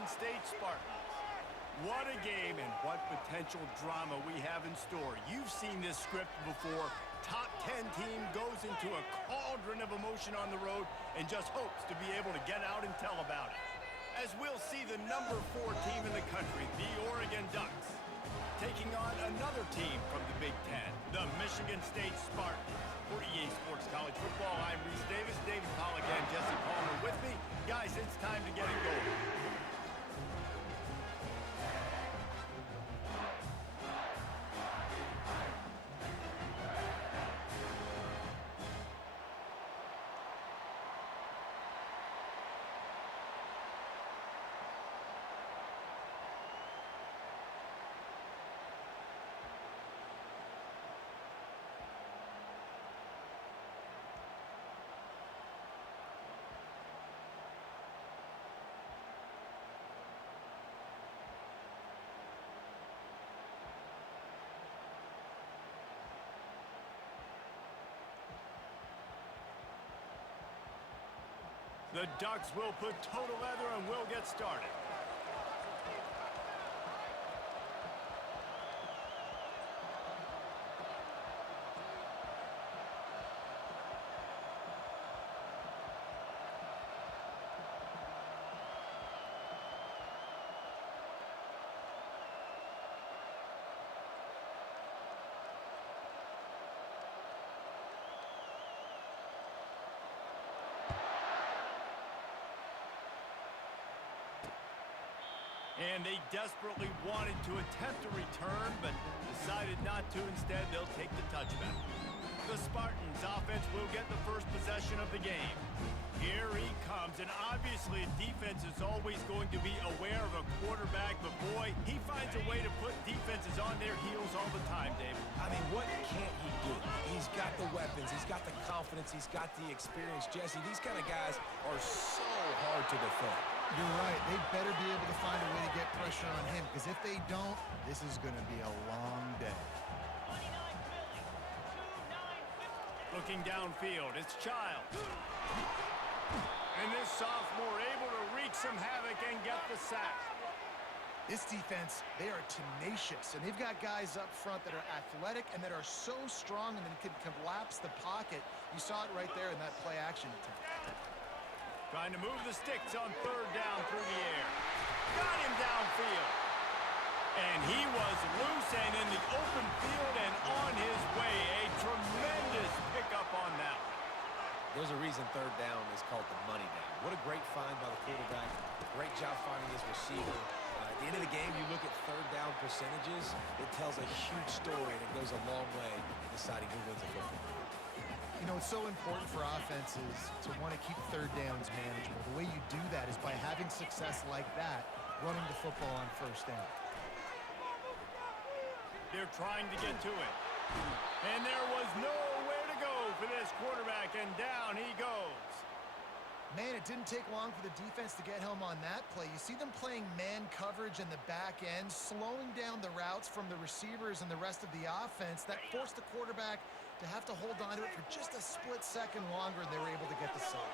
Michigan State Spartans. What a game and what potential drama we have in store. You've seen this script before. Top 10 team goes into a cauldron of emotion on the road and just hopes to be able to get out and tell about it. As we'll see the number 4 team in the country, the Oregon Ducks, taking on another team from the Big Ten, the Michigan State Spartans. For EA Sports College Football, I'm Reese Davis, David Pollack, and Jesse Palmer with me. Guys, it's time to get it going. The Ducks will put total leather and we'll get started. And they desperately wanted to attempt a return, but decided not to. Instead, they'll take the touchback. The Spartans' offense will get the first possession of the game. Here he comes, and obviously defense is always going to be aware of a quarterback, but boy, he finds a way to put defenses on their heels all the time, David. I mean, what can't he do? He's got the weapons, he's got the confidence, he's got the experience. Jesse, these kind of guys are so hard to defend. You're right. They better be able to find a way to get pressure on him, because if they don't, this is going to be a long day. Looking downfield, it's Child. And this sophomore able to wreak some havoc and get the sack. This defense, they are tenacious, and they've got guys up front that are athletic and that are so strong and then can collapse the pocket. You saw it right there in that play-action attempt. Trying to move the sticks on third down through the air. Got him downfield. And he was loose and in the open field and on his way. A tremendous pickup on that one. There's a reason third down is called the money down. What a great find by the quarterback. Great job finding his receiver. At the end of the game, you look at third down percentages. It tells a huge story, and it goes a long way in deciding who wins a football game. You know, it's so important for offenses to want to keep third downs manageable. The way you do that is by having success like that, running the football on first down. They're trying to get to it. And there was nowhere to go for this quarterback, and down he goes. Man, it didn't take long for the defense to get home on that play. You see them playing man coverage in the back end, slowing down the routes from the receivers and the rest of the offense. That forced the quarterback to have to hold on to it for just a split second longer, and they were able to get the sack.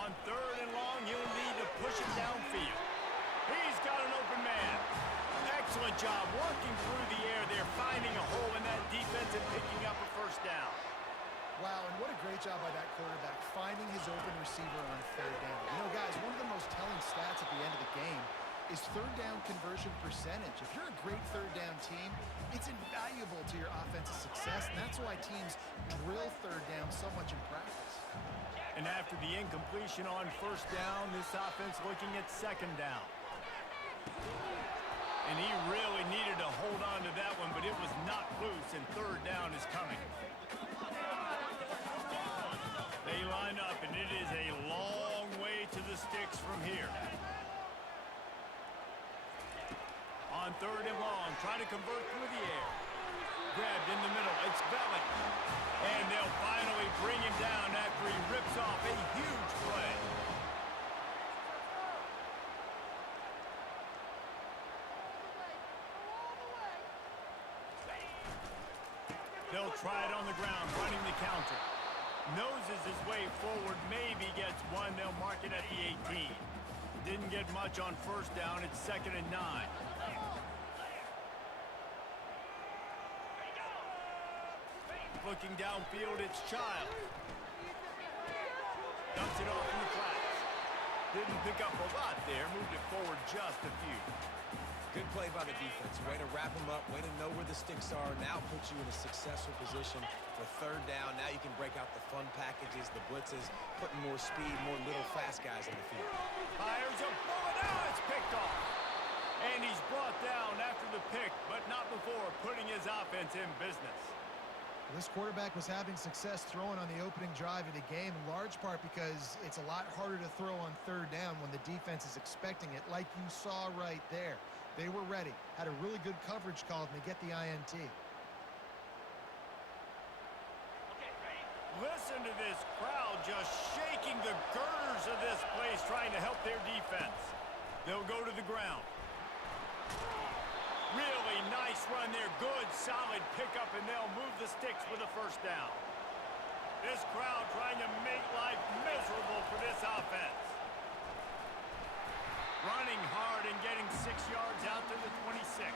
On third and long, he'll need to push it downfield. He's got an open man. Excellent job working through the air there, finding a hole in that defense and picking up a first down. Wow, and what a great job by that quarterback, finding his open receiver on third down. You know, guys, one of the most telling stats at the end of the game is third down conversion percentage. If you're a great third down team, it's invaluable to your offensive success, and that's why teams drill third down so much in practice. And after the incompletion on first down, this offense looking at second down. And he really needed to hold on to that one, but it was not loose, and third down is coming. They line up, and it is a long way to the sticks from here. On third and long, trying to convert through the air. Grabbed in the middle, it's Belly. And they'll finally bring him down after he rips off a huge play. They'll try it on the ground, running the counter. Noses his way forward, maybe gets one. They'll mark it at the 18. Didn't get much on first down. It's 2nd and 9. Looking downfield, it's Child. Dumps it off in the flats. Didn't pick up a lot there. Moved it forward just a few. Good play by the defense. Way to wrap them up. Way to know where the sticks are. Now puts you in a successful position for 3rd down. Now you can break out the fun packages, the blitzes, putting more speed, more little fast guys in the field. Fires a bullet. Now it's picked off. And he's brought down after the pick, but not before putting his offense in business. This quarterback was having success throwing on the opening drive of the game, in large part because it's a lot harder to throw on 3rd down when the defense is expecting it, like you saw right there. They were ready, had a really good coverage call, and they get the INT. Listen to this crowd just shaking the girders of this place, trying to help their defense. They'll go to the ground. Really nice run there. Good, solid pickup, and they'll move the sticks for the 1st down. This crowd trying to make life miserable for this offense. Running hard and getting 6 yards out to the 26.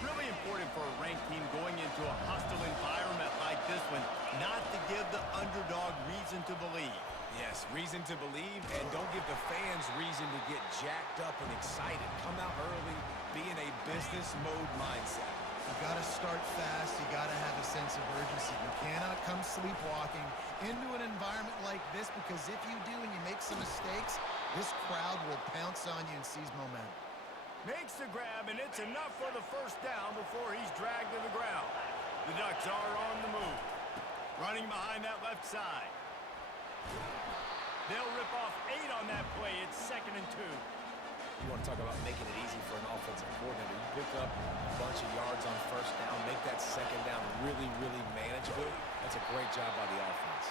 Really important for a ranked team going into a hostile environment like this one, not to give the underdog reason to believe. Yes, reason to believe, and don't give the fans reason to get jacked up and excited. Come out early, be in a business mode mindset. You got to start fast. You got to have a sense of urgency. You cannot come sleepwalking into an environment like this, because if you do and you make some mistakes, this crowd will pounce on you and seize momentum. Makes the grab, and it's enough for the 1st down before he's dragged to the ground. The Ducks are on the move. Running behind that left side. They'll rip off 8 on that play. It's 2nd and 2. You want to talk about making it easy for an offensive coordinator. You pick up a bunch of yards on 1st down, make that 2nd down really, really manageable. That's a great job by the offense.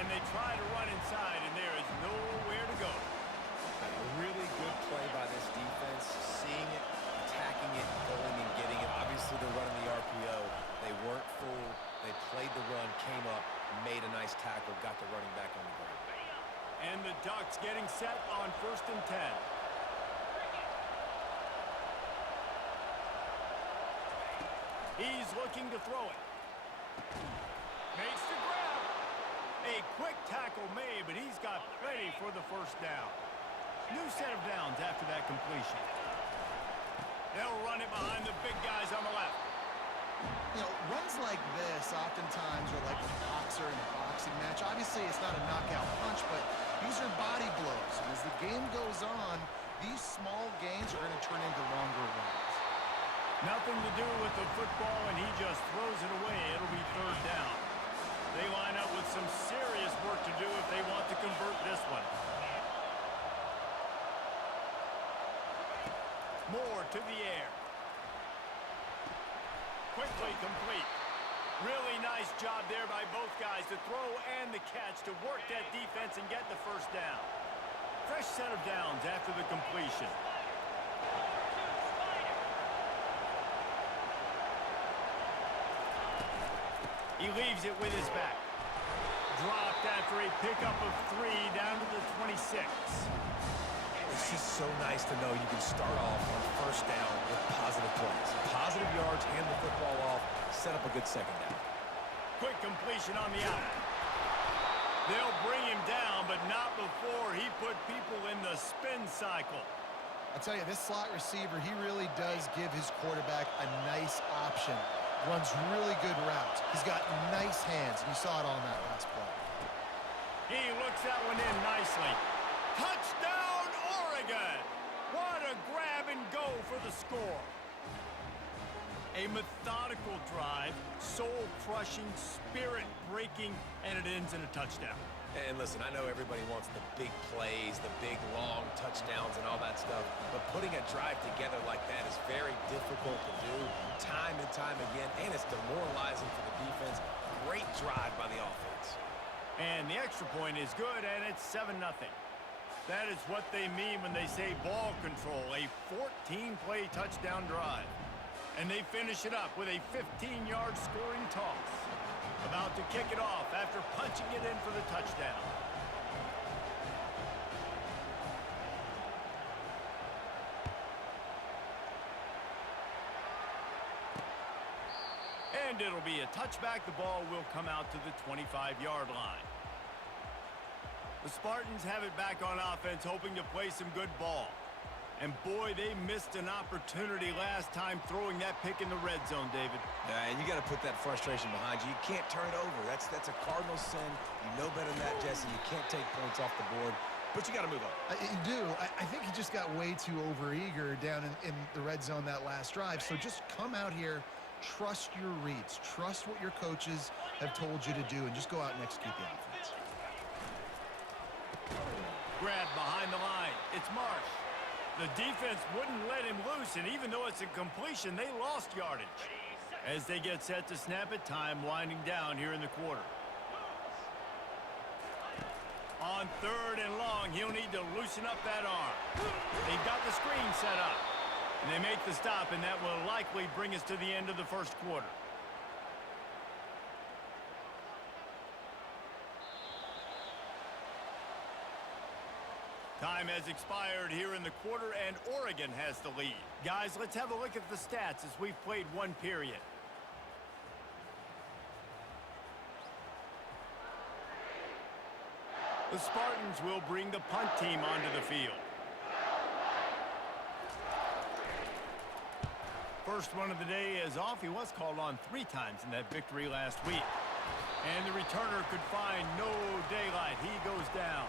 And they try to run inside, and there is nowhere to go. A really good play by this defense, seeing it, attacking it, going and getting it. Obviously, they're running the RPO. They weren't full. They played the run, came up, made a nice tackle, got the running back on the ground. And the Ducks getting set on 1st and 10. He's looking to throw it. Makes the grab. A quick tackle made, but he's got plenty for the 1st down. New set of downs after that completion. They'll run it behind the big guys on the left. You know, runs like this oftentimes are like a boxer in a boxing match. Obviously, it's not a knockout punch, but these are body blows. And as the game goes on, these small gains are going to turn into longer runs. Nothing to do with the football, and he just throws it away. It'll be 3rd down. They line up with some serious work to do if they want to convert this one. More to the air. Quickly complete. Really nice job there by both guys to throw and the catch to work that defense and get the 1st down. Fresh set of downs after the completion. He leaves it with his back. Dropped after a pickup of 3 down to the 26. It's just so nice to know you can start off on 1st down with positive plays. Positive yards, hand the football off, set up a good 2nd down. Quick completion on the out. They'll bring him down, but not before he put people in the spin cycle. I'll tell you, this slot receiver, he really does give his quarterback a nice option. Runs really good routes. He's got nice hands, and you saw it on that last play. He looks that one in nicely. Touchdown, Oregon! What a grab and go for the score. A methodical drive, soul-crushing, spirit-breaking, and it ends in a touchdown. And listen, I know everybody wants the big plays, the big, long touchdowns and all that stuff, but putting a drive together like that is very difficult to do time and time again, and it's demoralizing for the defense. Great drive by the offense. And the extra point is good, and it's 7-0. That is what they mean when they say ball control, a 14-play touchdown drive. And they finish it up with a 15-yard scoring toss. About to kick it off after punching it in for the touchdown. And it'll be a touchback. The ball will come out to the 25-yard line. The Spartans have it back on offense, hoping to play some good ball. And boy, they missed an opportunity last time throwing that pick in the red zone, David. Yeah, and you got to put that frustration behind you. You can't turn it over. That's a cardinal sin. You know better than that, Jesse. You can't take points off the board, but you got to move on. You do. I think he just got way too overeager down in the red zone that last drive. So just come out here, trust your reads, trust what your coaches have told you to do, and just go out and execute the offense. Grab behind the line. It's Marsh. The defense wouldn't let him loose, and even though it's a completion, they lost yardage. As they get set to snap it, time winding down here in the quarter. On 3rd and long, he'll need to loosen up that arm. They've got the screen set up. And they make the stop, and that will likely bring us to the end of the first quarter. Time has expired here in the quarter, and Oregon has the lead. Guys, let's have a look at the stats as we've played one period. The Spartans will bring the punt team onto the field. First one of the day is off. He was called on 3 times in that victory last week. And the returner could find no daylight. He goes down.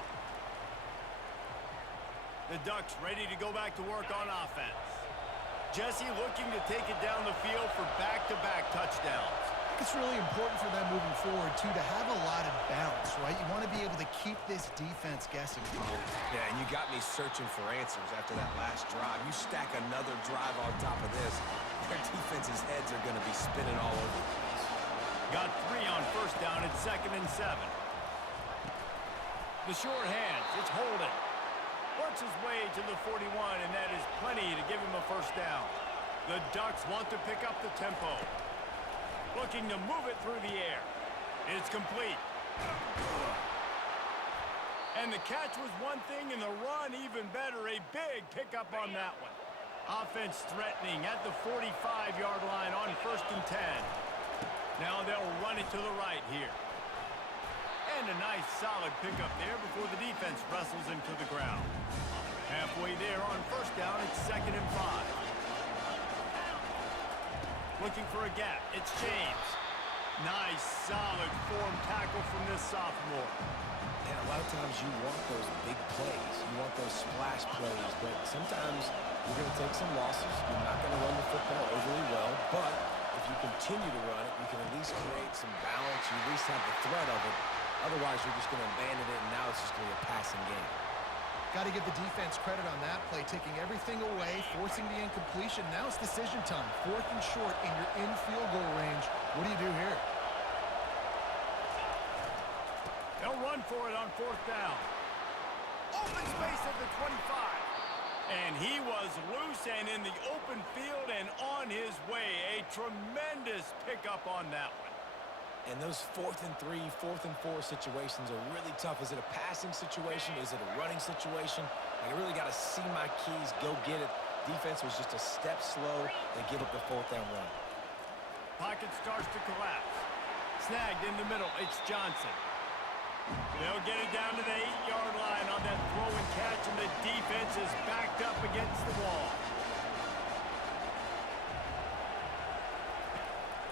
The Ducks ready to go back to work on offense. Jesse looking to take it down the field for back-to-back touchdowns. I think it's really important for them moving forward, too, to have a lot of balance, right? You want to be able to keep this defense guessing. Yeah, and you got me searching for answers after that last drive. You stack another drive on top of this, their defense's heads are going to be spinning all over the place. Got 3 on first down at 2nd and 7. The short hands, it's Holden. Works his way to the 41, and that is plenty to give him a first down. The Ducks want to pick up the tempo. Looking to move it through the air. It's complete. And the catch was one thing, and the run even better. A big pickup on that one. Offense threatening at the 45-yard line on 1st and 10. Now they'll run it to the right here. And a nice solid pickup there before the defense wrestles him to the ground. Halfway there on first down, it's 2nd and 5. Looking for a gap, it's James. Nice, solid form tackle from this sophomore. And a lot of times you want those big plays. You want those splash plays, but sometimes you're going to take some losses. You're not going to run the football overly well, but if you continue to run it, you can at least create some balance. You at least have the threat of it. Otherwise, you're just going to abandon it, and now it's just going to be a passing game. Got to give the defense credit on that play, taking everything away, forcing the incompletion. Now it's decision time. 4th and short, and you're in field goal range. What do you do here? They'll run for it on 4th down. Open space at the 25. And he was loose and in the open field and on his way. A tremendous pickup on that one. And those 4th and 3, 4th and 4 situations are really tough. Is it a passing situation? Is it a running situation? I really got to see my keys, go get it. Defense was just a step slow. They give up the 4th down run. Pocket starts to collapse. Snagged in the middle. It's Johnson. They'll get it down to the 8-yard line on that throw and catch, and the defense is backed up against the wall.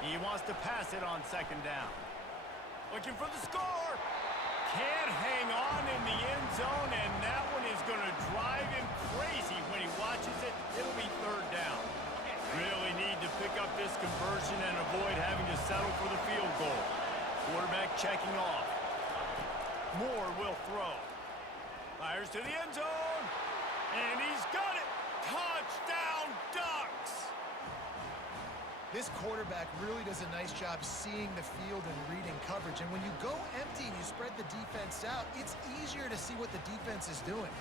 He wants to pass it on 2nd down. Looking for the score. Can't hang on in the end zone, and that one is going to drive him crazy when he watches it. It'll be 3rd down. Really need to pick up this conversion and avoid having to settle for the field goal. Quarterback checking off. Moore will throw. Fires to the end zone. And he's got it. Touchdown, Ducks! This quarterback really does a nice job seeing the field and reading coverage. And when you go empty and you spread the defense out, it's easier to see what the defense is doing.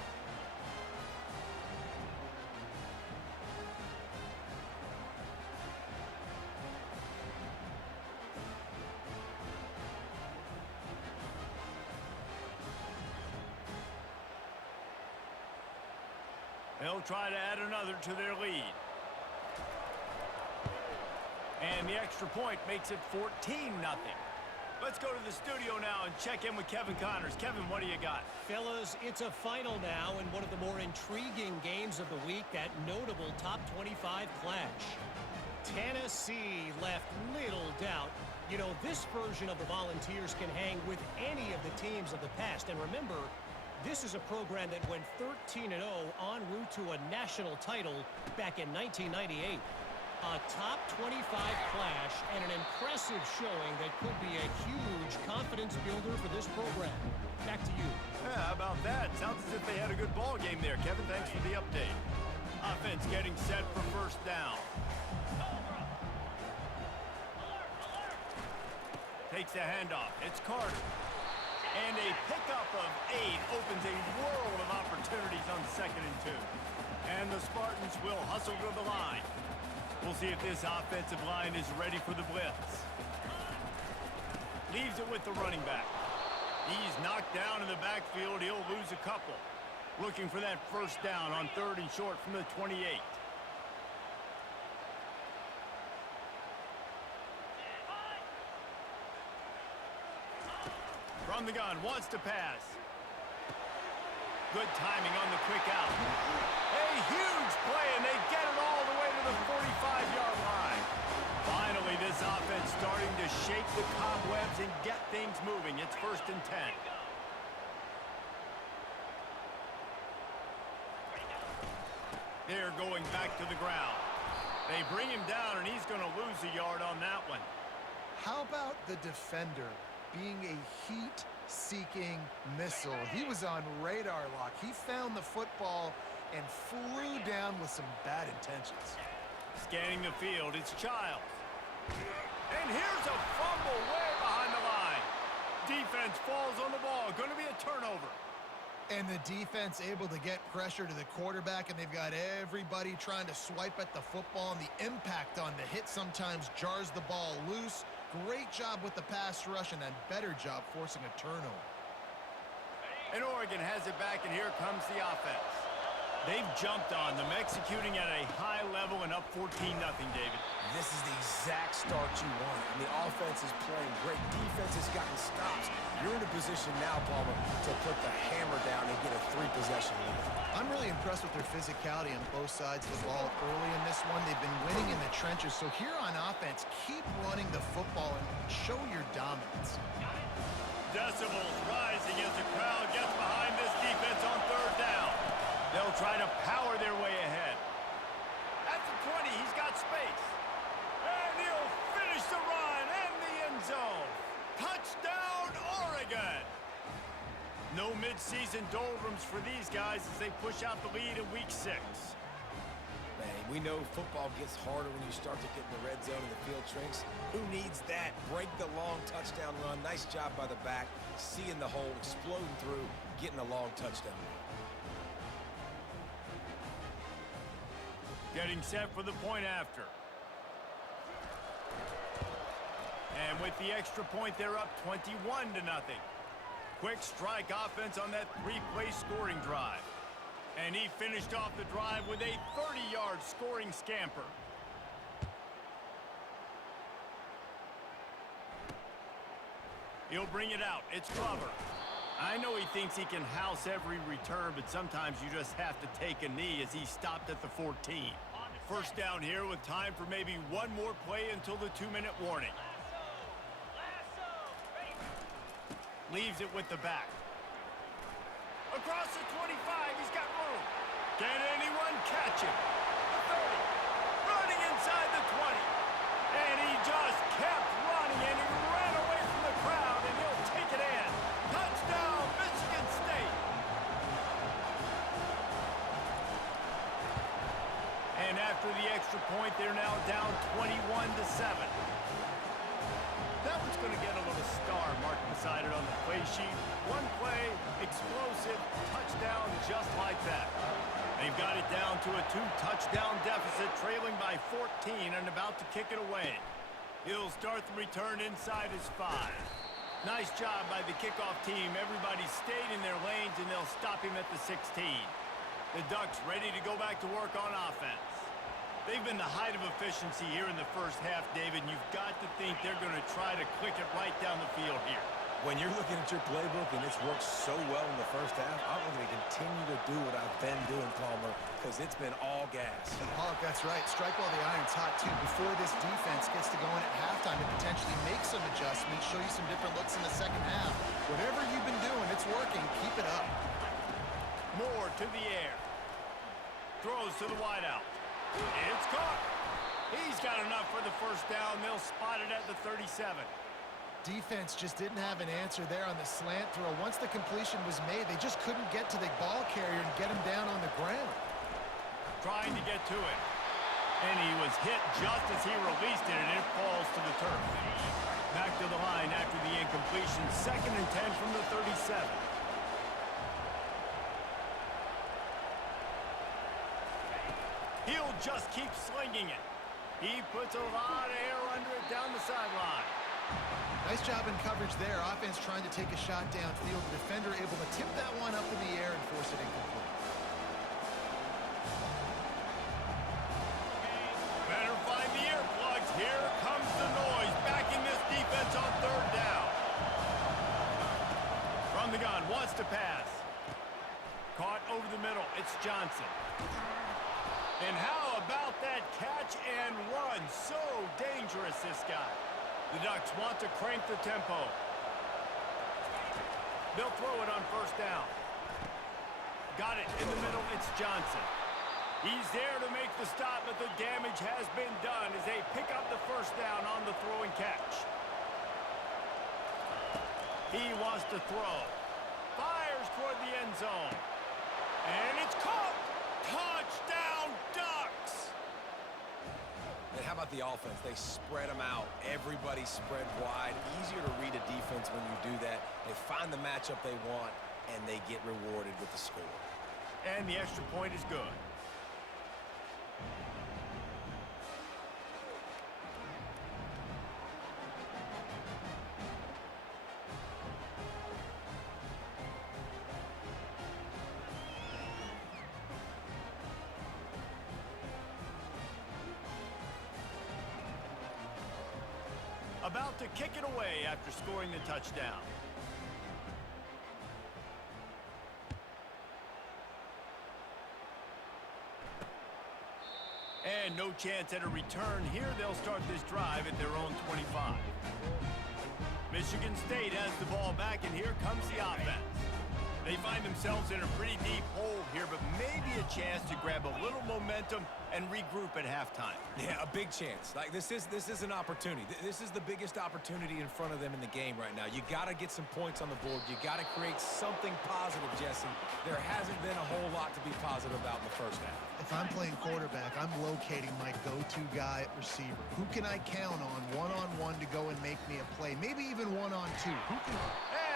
They'll try to add another to their lead. And the extra point makes it 14-0. Let's go to the studio now and check in with Kevin Connors. Kevin, what do you got? Fellas, it's a final now in one of the more intriguing games of the week, that notable top 25 clash. Tennessee left little doubt. You know, this version of the Volunteers can hang with any of the teams of the past. And remember, this is a program that went 13-0 en route to a national title back in 1998. A top 25 clash and an impressive showing that could be a huge confidence builder for this program. Back to you. Yeah, how about that? Sounds as if they had a good ball game there. Kevin, thanks for the update. Offense getting set for first down. Takes the handoff. It's Carter. And a pickup of 8 opens a world of opportunities on 2nd and 2. And the Spartans will hustle to the line. We'll see if this offensive line is ready for the blitz. Leaves it with the running back. He's knocked down in the backfield. He'll lose a couple. Looking for that first down on 3rd and short from the 28. From the gun, wants to pass. Good timing on the quick out. A huge play, and they get it all the way to the 45-yard line. Finally, this offense starting to shake the cobwebs and get things moving. It's 1st and 10. They're going back to the ground. They bring him down, and he's going to lose a yard on that one. How about the defender being a heat-seeking missile? He was on radar lock. He found the football and flew down with some bad intentions. Scanning the field, it's Childs. And here's a fumble way behind the line. Defense falls on the ball. Going to be a turnover. And the defense able to get pressure to the quarterback, and they've got everybody trying to swipe at the football, and the impact on the hit sometimes jars the ball loose. Great job with the pass rush, and a better job forcing a turnover. And Oregon has it back, and here comes the offense. They've jumped on them, executing at a high level and up 14-0, David. This is the exact start you want. And the offense is playing great. Defense has gotten stops. You're in a position now, Palmer, to put the hammer down and get a 3-possession lead. I'm really impressed with their physicality on both sides of the ball early in this one. They've been winning in the trenches. So here on offense, keep running the football and show your dominance. Decibels rising as the crowd gets behind this defense on 3rd down. They'll try to power their way ahead. At the 20, he's got space. And he'll finish the run in the end zone. Touchdown, Oregon! No midseason doldrums for these guys as they push out the lead in Week 6. Man, we know football gets harder when you start to get in the red zone and the field shrinks. Who needs that? Break the long touchdown run. Nice job by the back. Seeing the hole, exploding through, getting a long touchdown run. Getting set for the point after. And with the extra point, they're up 21-0. Quick strike offense on that 3-play scoring drive. And he finished off the drive with a 30-yard scoring scamper. He'll bring it out. It's Glover. I know he thinks he can house every return, but sometimes you just have to take a knee as he stopped at the 14. First down here with time for maybe one more play until the 2-minute warning. Leaves it with the back. Across the 25, he's got room. Can anyone catch him? The 30, running inside the 20. And he just kept running, and he ran away from the crowd, and he'll take it in. Touchdown, Michigan State. And after the extra point, they're now down 21-7. That one's going to get a little star marked beside it on the play sheet. One play, explosive, touchdown just like that. They've got it down to a 2-touchdown deficit, trailing by 14 and about to kick it away. He'll start the return inside his 5. Nice job by the kickoff team. Everybody stayed in their lanes, and they'll stop him at the 16. The Ducks ready to go back to work on offense. They've been the height of efficiency here in the first half, David, and you've got to think they're going to try to click it right down the field here. When you're looking at your playbook and it's worked so well in the first half, I'm going to continue to do what I've been doing, Palmer, because it's been all gas. And Pollock, that's right. Strike while the iron's hot, too. Before this defense gets to going at halftime and potentially make some adjustments, show you some different looks in the second half. Whatever you've been doing, it's working. Keep it up. Moore to the air. Throws to the wideout. It's caught. He's got enough for the first down. They'll spot it at the 37. Defense just didn't have an answer there on the slant throw. Once the completion was made, they just couldn't get to the ball carrier and get him down on the ground. Trying to get to it. And he was hit just as he released it, and it falls to the turf. Back to the line after the incompletion. 2nd and 10 from the 37. He'll just keep slinging it. He puts a lot of air under it down the sideline. Nice job in coverage there. Offense trying to take a shot downfield. The defender able to tip that one up in the air and force it incomplete. Better find the earplugs. Here comes the noise. Backing this defense on 3rd down. From the gun, wants to pass. Caught over the middle. It's Johnson. And how about that catch and run? So dangerous, this guy. The Ducks want to crank the tempo. They'll throw it on 1st down. Got it in the middle. It's Johnson. He's there to make the stop, but the damage has been done as they pick up the 1st down on the throw and catch. He wants to throw. Fires toward the end zone. And it's caught. Touchdown, Ducks! And how about the offense? They spread them out. Everybody spread wide. Easier to read a defense when you do that. They find the matchup they want, and they get rewarded with the score. And the extra point is good. About to kick it away after scoring the touchdown. And no chance at a return here. They'll start this drive at their own 25. Michigan State has the ball back, and here comes the offense. They find themselves in a pretty deep hole here, but maybe a chance to grab a little momentum and regroup at halftime. Yeah, a big chance. Like this is an opportunity. This is the biggest opportunity in front of them in the game right now. You got to get some points on the board. You got to create something positive, Jesse. There hasn't been a whole lot to be positive about in the first half. If I'm playing quarterback, I'm locating my go-to guy at receiver. Who can I count on one-on-one to go and make me a play? Maybe even one-on-two. Who can...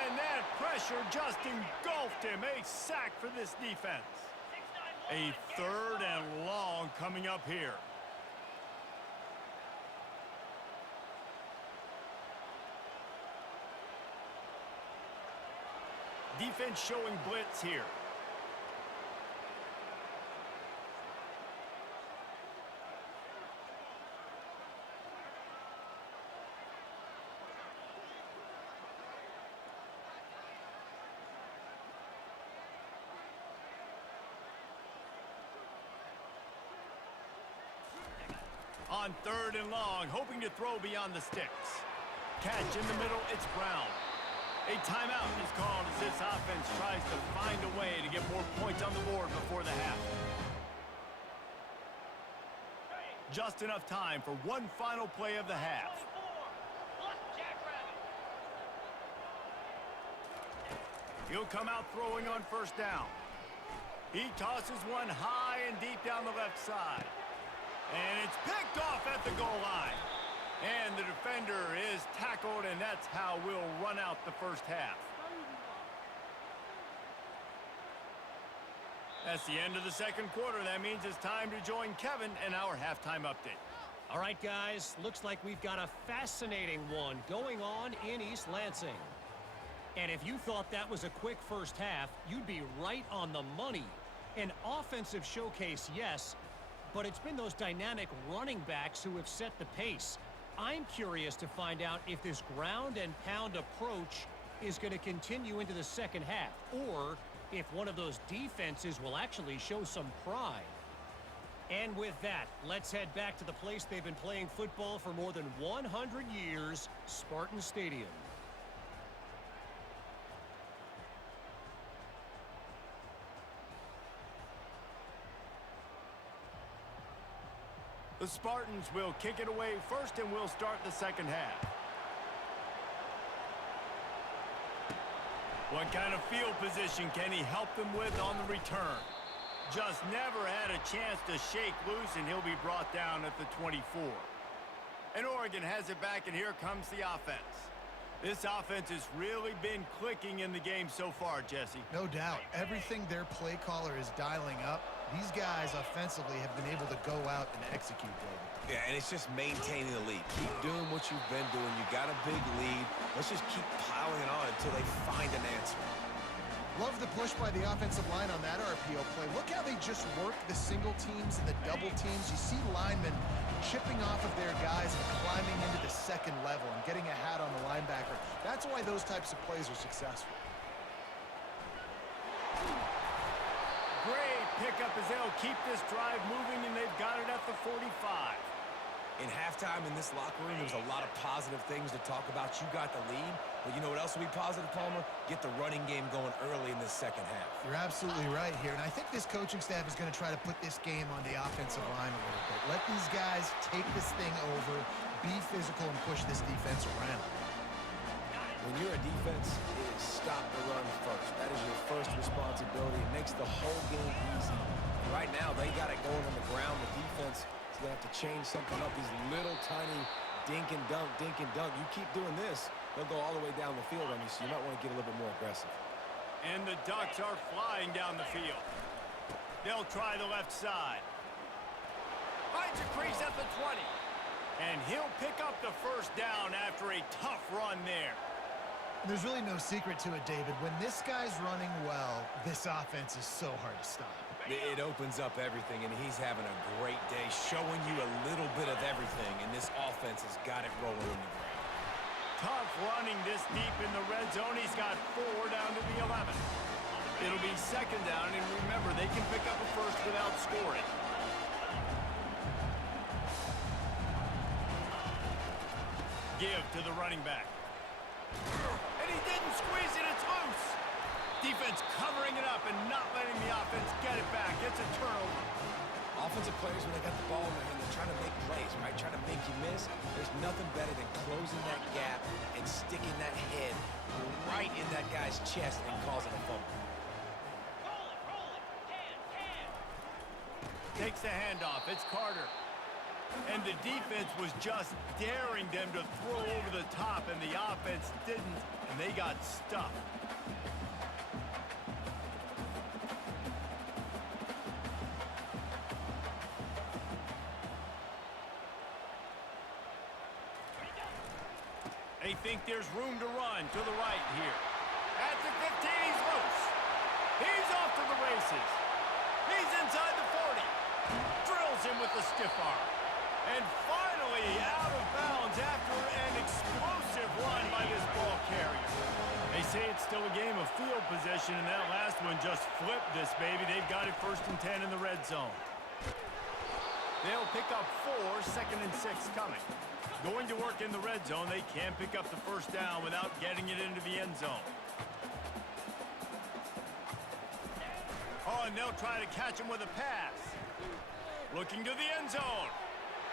And that pressure just engulfed him. A sack for this defense. A 3rd and long coming up here. Defense showing blitz here. On 3rd and long, hoping to throw beyond the sticks. Catch in the middle, it's Brown. A timeout is called as this offense tries to find a way to get more points on the board before the half. Just enough time for one final play of the half. He'll come out throwing on 1st down. He tosses one high and deep down the left side. And it's picked off at the goal line. And the defender is tackled, and that's how we'll run out the first half. That's the end of the 2nd quarter. That means it's time to join Kevin in our halftime update. All right, guys, looks like we've got a fascinating one going on in East Lansing. And if you thought that was a quick first half, you'd be right on the money. An offensive showcase, yes, but it's been those dynamic running backs who have set the pace. I'm curious to find out if this ground and pound approach is going to continue into the second half, or if one of those defenses will actually show some pride. And with that, let's head back to the place they've been playing football for more than 100 years, Spartan Stadium. The Spartans will kick it away first, and we'll start the second half. What kind of field position can he help them with on the return? Just never had a chance to shake loose, and he'll be brought down at the 24. And Oregon has it back, and here comes the offense. This offense has really been clicking in the game so far, Jesse. No doubt. Everything their play caller is dialing up, these guys offensively have been able to go out and execute, David. Yeah, and it's just maintaining the lead. Keep doing what you've been doing. You got a big lead. Let's just keep piling it on until they find an answer. Love the push by the offensive line on that RPO play. Look how they just work the single teams and the double teams. You see linemen chipping off of their guys and climbing into the second level and getting a hat on the linebacker. That's why those types of plays are successful. Great pickup as they'll keep this drive moving, and they've got it at the 45. In halftime in this locker room, there's a lot of positive things to talk about. You got the lead, but you know what else will be positive, Palmer? Get the running game going early in this second half. You're absolutely right here, and I think this coaching staff is going to try to put this game on the offensive line a little bit. Let these guys take this thing over, be physical, and push this defense around. When you're a defense, it is stop the run first. That is your first responsibility. It makes the whole game easy. Right now, they got it going on the ground. The defense is going to have to change something up. These little tiny dink and dunk, dink and dunk. You keep doing this, they'll go all the way down the field on you, so you might want to get a little bit more aggressive. And the Ducks are flying down the field. They'll try the left side. Finds a crease at the 20. And he'll pick up the first down after a tough run there. There's really no secret to it, David. When this guy's running well, this offense is so hard to stop. It opens up everything, and he's having a great day, showing you a little bit of everything, and this offense has got it rolling in the ground. Tough running this deep in the red zone. He's got 4 down to the 11. It'll be second down, and remember, they can pick up a first without scoring. Give to the running back. And he didn't squeeze it, it's loose. Defense covering it up and not letting the offense get it back. It's a turnover. Offensive players, when they got the ball in their hand, they're trying to make plays, right? Trying to make you miss. There's nothing better than closing that gap and sticking that head right in that guy's chest and causing a fumble. Takes the handoff. It's Carter. And the defense was just daring them to throw over the top, and the offense didn't, and they got stuffed. They think there's room to run to the right here. At the 15, he's loose. He's off to the races. He's inside the 40. Drills him with the stiff arm. And finally out of bounds after an explosive run by this ball carrier. They say it's still a game of field position, and that last one just flipped this baby. They've got it 1st and 10 in the red zone. They'll pick up 4, 2nd and 6 coming. Going to work in the red zone, they can't pick up the first down without getting it into the end zone. Oh, and they'll try to catch him with a pass. Looking to the end zone.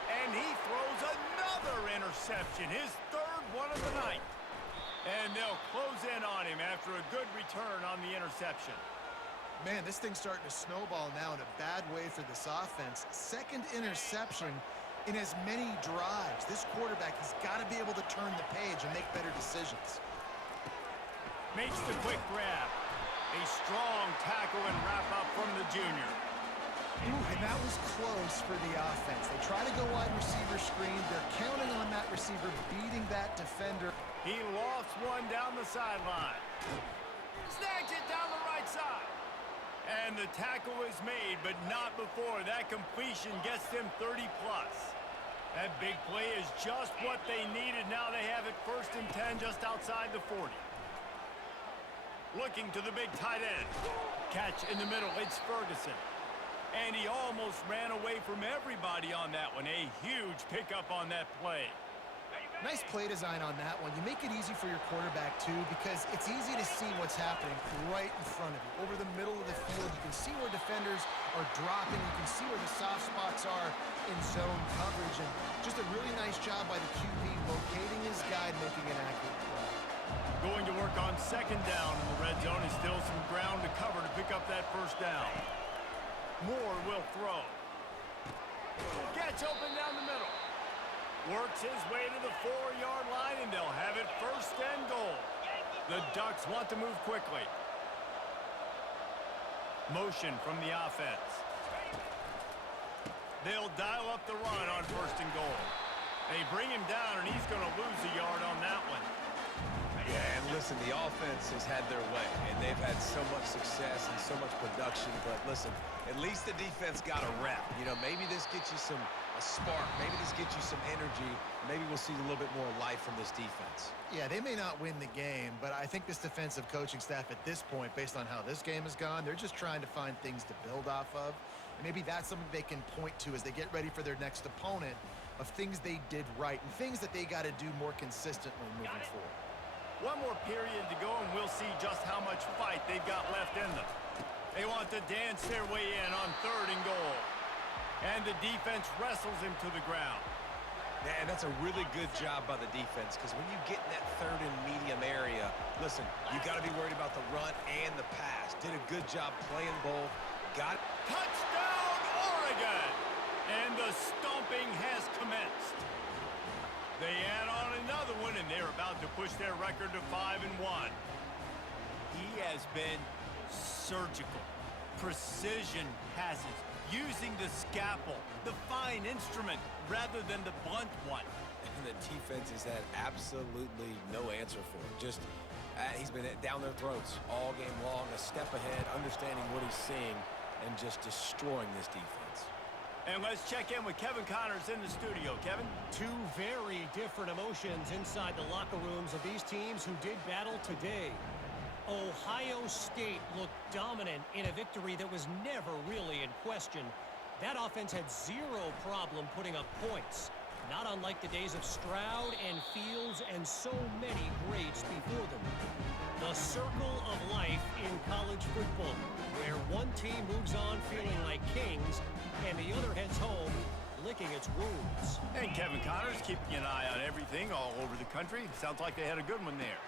And he throws another interception, his 3rd one of the night. And they'll close in on him after a good return on the interception. Man, this thing's starting to snowball now in a bad way for this offense. 2nd interception in as many drives. This quarterback has got to be able to turn the page and make better decisions. Makes the quick grab. A strong tackle and wrap up from the junior. Ooh, and that was close for the offense. They try to go wide receiver screen. They're counting on that receiver beating that defender. He lost one down the sideline. Snags it down the right side. And the tackle is made, but not before that completion gets them 30-plus. That big play is just what they needed. Now they have it 1st and 10 just outside the 40. Looking to the big tight end. Catch in the middle, it's Ferguson. And he almost ran away from everybody on that one. A huge pickup on that play. Nice play design on that one. You make it easy for your quarterback, too, because it's easy to see what's happening right in front of you. Over the middle of the field, you can see where defenders are dropping. You can see where the soft spots are in zone coverage. And just a really nice job by the QB locating his guy, making an accurate play. Going to work on 2nd down in the red zone, and still some ground to cover to pick up that 1st down. Moore will throw. Gets open down the middle. Works his way to the 4-yard line, and they'll have it 1st and goal. The Ducks want to move quickly. Motion from the offense. They'll dial up the run on 1st and goal. They bring him down, and he's going to lose a yard on that one. Yeah, and listen, the offense has had their way, and they've had so much success and so much production. But listen, at least the defense got a rep. You know, maybe this gets you a spark. Maybe this gets you some energy. Maybe we'll see a little bit more life from this defense. Yeah, they may not win the game, but I think this defensive coaching staff at this point, based on how this game has gone, they're just trying to find things to build off of. And maybe that's something they can point to as they get ready for their next opponent, of things they did right and things that they got to do more consistently moving forward. One more period to go, and we'll see just how much fight they've got left in them. They want to dance their way in on 3rd and goal. And the defense wrestles him to the ground. Man, that's a really good job by the defense, because when you get in that 3rd and medium area, listen, you got to be worried about the run and the pass. Did a good job playing both. Got it. Touchdown, Oregon! And the stomping has commenced. They add on another one, and they're about to push their record to 5-1. He has been surgical. Precision passes, using the scalpel, the fine instrument, rather than the blunt one. And the defense has had absolutely no answer for him. Just, he's been down their throats all game long, a step ahead, understanding what he's seeing, and just destroying this defense. And let's check in with Kevin Connors in the studio. Kevin? 2 very different emotions inside the locker rooms of these teams who did battle today. Ohio State looked dominant in a victory that was never really in question. That offense had 0 problem putting up points, not unlike the days of Stroud and Fields and so many greats before them. The circle of life in college football, where one team moves on feeling like kings and the other heads home licking its wounds. And Kevin Connors keeping an eye on everything all over the country. Sounds like they had a good one there.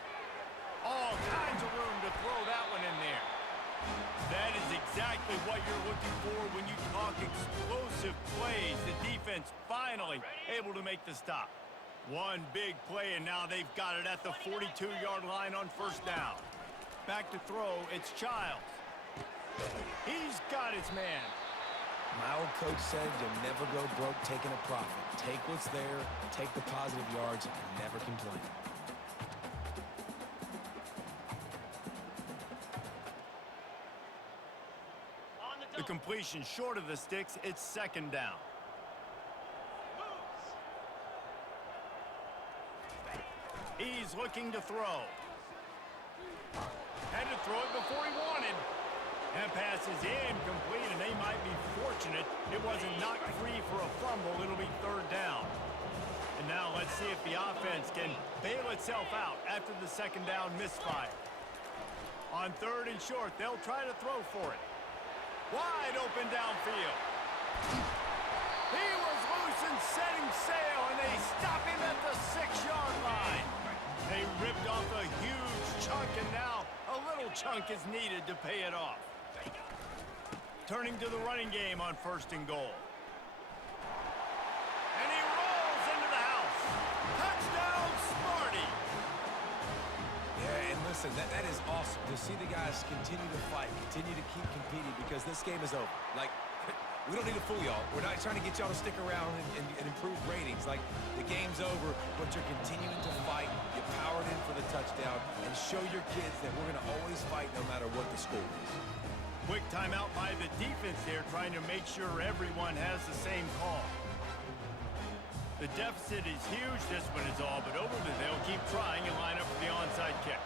All kinds of room to throw that one in there. That is exactly what you're looking for when you talk explosive plays. The defense finally able to make the stop. One big play, and now they've got it at the 42-yard line on 1st down. Back to throw, it's Childs. He's got his man. My old coach said you'll never go broke taking a profit. Take what's there, take the positive yards, and never complain. The completion short of the sticks, it's 2nd down. He's looking to throw. Had to throw it before he wanted. That pass is incomplete, and they might be fortunate it wasn't knocked free for a fumble. It'll be 3rd down. And now let's see if the offense can bail itself out after the 2nd down misfire. On 3rd and short, they'll try to throw for it. Wide open downfield. He was loose and setting sail, and they stop him at the 6-yard line. They ripped off a huge chunk, and now a little chunk is needed to pay it off. Turning to the running game on 1st and goal. And he rolls into the house. Touchdown, Smarty. Yeah, and listen, that is awesome to see the guys continue to fight, continue to keep competing, because this game is over. Like, we don't need to fool y'all. We're not trying to get y'all to stick around and improve ratings. Like, the game's over, but you're continuing to fight. You powered in for the touchdown, and show your kids that we're going to always fight no matter what the score is. Quick timeout by the defense there, trying to make sure everyone has the same call. The deficit is huge, this one is all but over, but they'll keep trying and line up for the onside kick.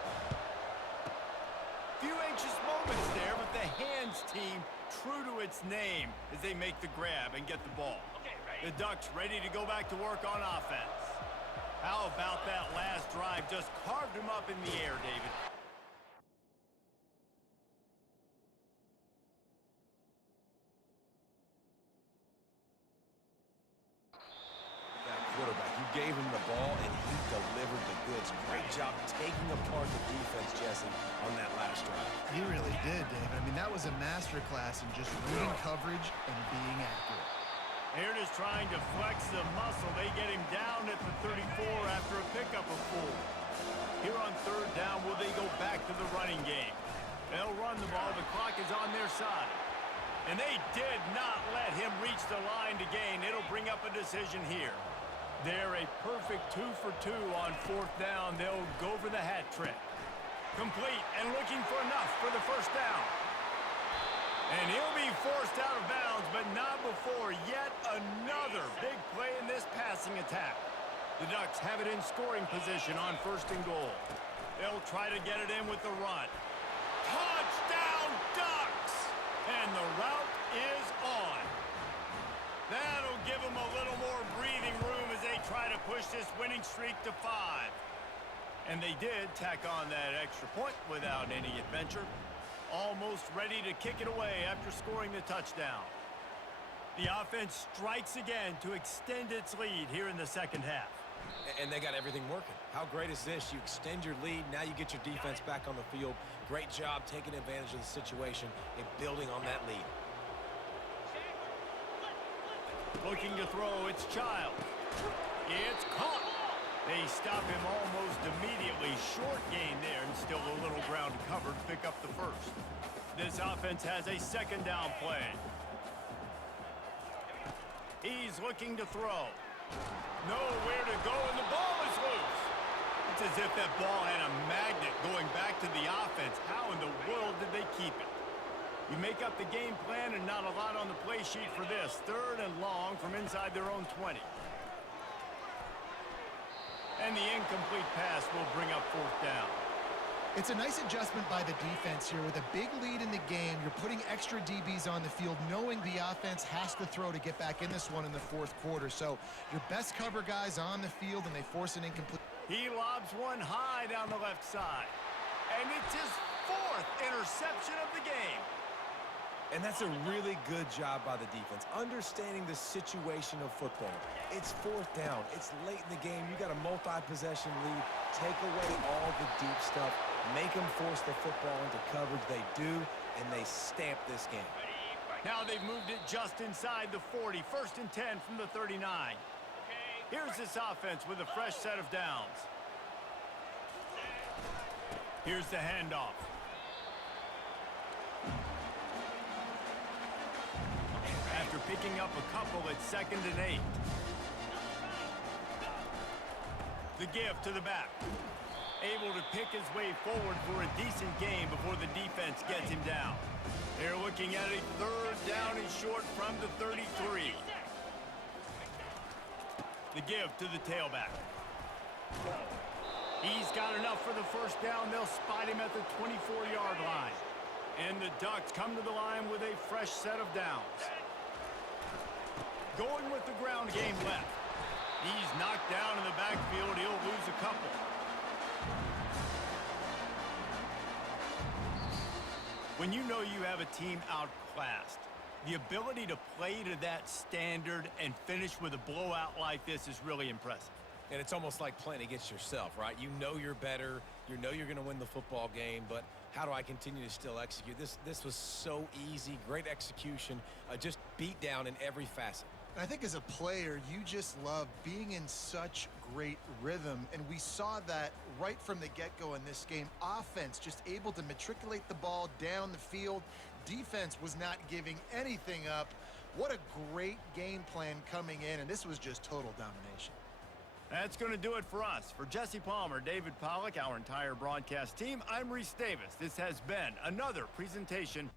Few anxious moments there, but the hands team true to its name as they make the grab and get the ball. The Ducks ready to go back to work on offense. How about that last drive? Just carved him up in the air, David. Quarterback. You gave him the ball, and he delivered the goods. Great job taking apart the defense, Jesse, on that last drive. He really did, Dave. I mean, that was a masterclass in just reading coverage and being accurate. Here it is trying to flex the muscle. They get him down at the 34 after a pickup of 4. Here on third down, will they go back to the running game? They'll run the ball. The clock is on their side. And they did not let him reach the line to gain. It'll bring up a decision here. They're a perfect 2 for 2 on fourth down. They'll go for the hat trick. Complete and looking for enough for the first down. And he'll be forced out of bounds, but not before yet another big play in this passing attack. The Ducks have it in scoring position on first and goal. They'll try to get it in with the run. Touchdown, Ducks! And the route is on. That'll give them a little more breathing room as they try to push this winning streak to 5. And they did tack on that extra point without any adventure. Almost ready to kick it away after scoring the touchdown. The offense strikes again to extend its lead here in the second half. And they got everything working. How great is this? You extend your lead, now you get your defense back on the field. Great job taking advantage of the situation and building on that lead. Looking to throw, it's Child. It's caught. They stop him almost immediately. Short gain there and still a little ground covered. Pick up the first. This offense has a second down play. He's looking to throw. Nowhere to go, and the ball is loose. It's as if that ball had a magnet going back to the offense. How in the world did they keep it? You make up the game plan and not a lot on the play sheet for this. Third and long from inside their own 20. And the incomplete pass will bring up fourth down. It's a nice adjustment by the defense here. With a big lead in the game, you're putting extra DBs on the field, knowing the offense has to throw to get back in this one in the fourth quarter. So your best cover guys on the field, and they force an incomplete. He lobs one high down the left side. And it's his 4th interception of the game. And that's a really good job by the defense, understanding the situation of football. It's fourth down. It's late in the game. You got a multi-possession lead. Take away all the deep stuff. Make them force the football into coverage. They do, and they stamp this game. Now they've moved it just inside the 40. First and 10 from the 39. Here's this offense with a fresh set of downs. Here's the handoff. After picking up a couple, it's 2nd and 8. The give to the back. Able to pick his way forward for a decent gain before the defense gets him down. They're looking at a 3rd down and short from the 33. The give to the tailback. He's got enough for the first down. They'll spot him at the 24-yard line. And the Ducks come to the line with a fresh set of downs. Going with the ground game left. He's knocked down in the backfield. He'll lose a couple. When you know you have a team outclassed, the ability to play to that standard and finish with a blowout like this is really impressive. And it's almost like playing against yourself, right? You know you're better. You know you're going to win the football game, but how do I continue to still execute? This was so easy. Great execution. Just beat down in every facet. I think as a player, you just love being in such great rhythm, and we saw that right from the get-go in this game. Offense just able to matriculate the ball down the field. Defense was not giving anything up. What a great game plan coming in, and this was just total domination. That's going to do it for us. For Jesse Palmer, David Pollack, our entire broadcast team, I'm Reese Davis. This has been another presentation